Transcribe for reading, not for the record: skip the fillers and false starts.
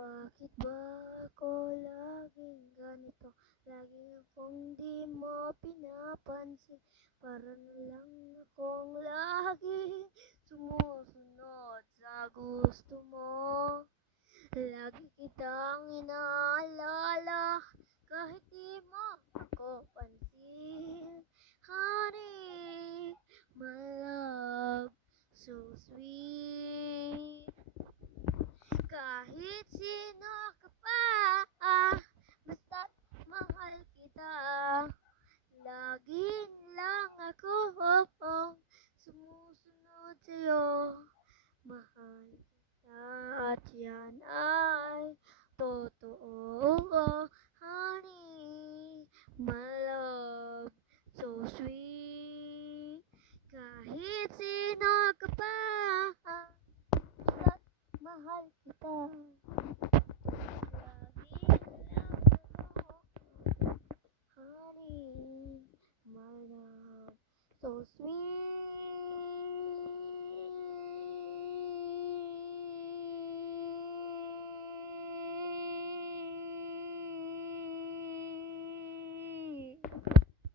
Bakit ba ako laging ganito? Lagi akong di mo pinapansin. Para na lang akong laging sumusunod sa gusto mo. Lagi kitang inaalala kahit di mo ako pansin. Honey, my love, so sweet. Kahit sino ka pa, basta't mahal kita. Lagi lang ako sumusunod sa'yo. Mahal kita at yan ay totoo. Honey, my love, so sweet. Kahit sino ka pa, basta't mahal kita. Lagi lang ako, honey, my love, so sweet.